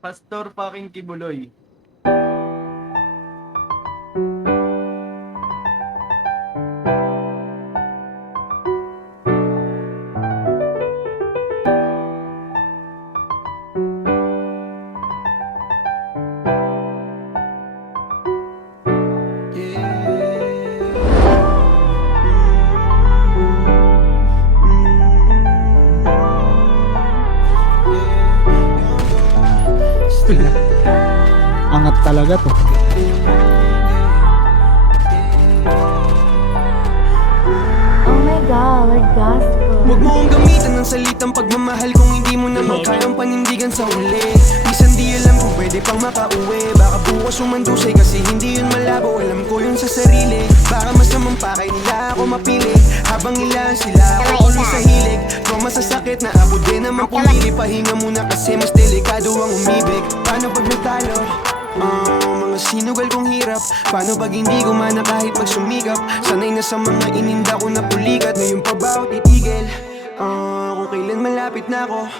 Pastor fucking Kibuloy. Angat talaga to. Oh my God, Lord Gospel. Huwag mo kong gamitan ng salitang pagmamahal kung hindi mo naman kayang panindigan sa uli. Minsan di alam kung pwede pang makauwi. Baka bukas umandusay kasi hindi yun malabo. Alam ko yun sa sarili. Baka mas naman pa kay nila ako mapili. Habang ilan sila ako tuloy sa hilig. Kung masasakit na ako din naman pumili. Pahinga muna kasi mas delikado ang umibig. Paano pag natalo? Mga sinugal kong hirap. Paano pag hindi gumana kahit magsumikap? Sanay na sa mga ininda ko na pulikat. Ngayon pa ba ako titigil? Kung kailan malapit na ako,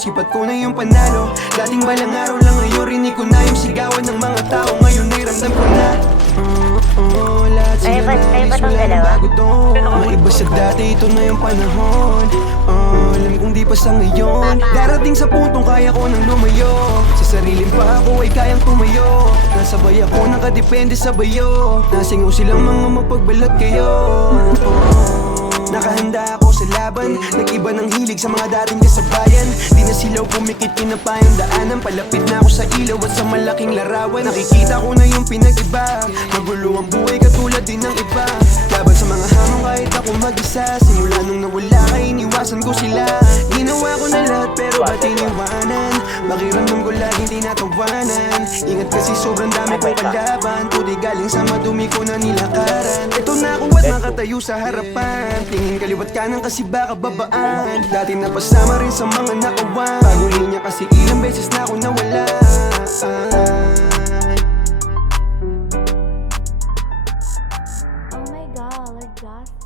sipat ko na yung panalo. Dating balang araw lang ngayon rinig ko na yung sigawan ng mga tao. Ngayon ay ramdam ko na lahat sila nais, wala nang bago doon. Maiba sa dati, ito na yung panahon. Alam kong di pa sa ngayon. Darating sa puntong kaya ko nang lumayo. Sa sariling pa ako ay kayang tumayo. Nasabay ako, nakadepende sa bayo. Nasingaw silang mga mapagbalat kayo. Nakahanda ako sa laban. Nag-iba ng hilig sa mga dating kasabayan. Di na silaw pumikit, kinapayang daanan. Palapit na ako sa ilaw at sa malaking larawan. Nakikita ko na yung pinag-iba. Magulo ang buhay katulad din ng iba. Laban sa mga hamon kahit ako mag-isa. Simula nung nawala ka, iniwasan ko sila. Ginawa ko na lahat pero ba't iniwanan? Makiramdam ko laging tinatawanan. Ingat kasi sobrang dami kong kalaban. Tuloy galing sa madumi ko na nilakaran. Ito na ako at nakatayo sa harapan. Tingin kaliwat kanan kasi baka babaan. Dati napasama rin sa mga nakawan. Bago linya kasi ilang beses na ako nawala. Oh my God, Lord Gospel.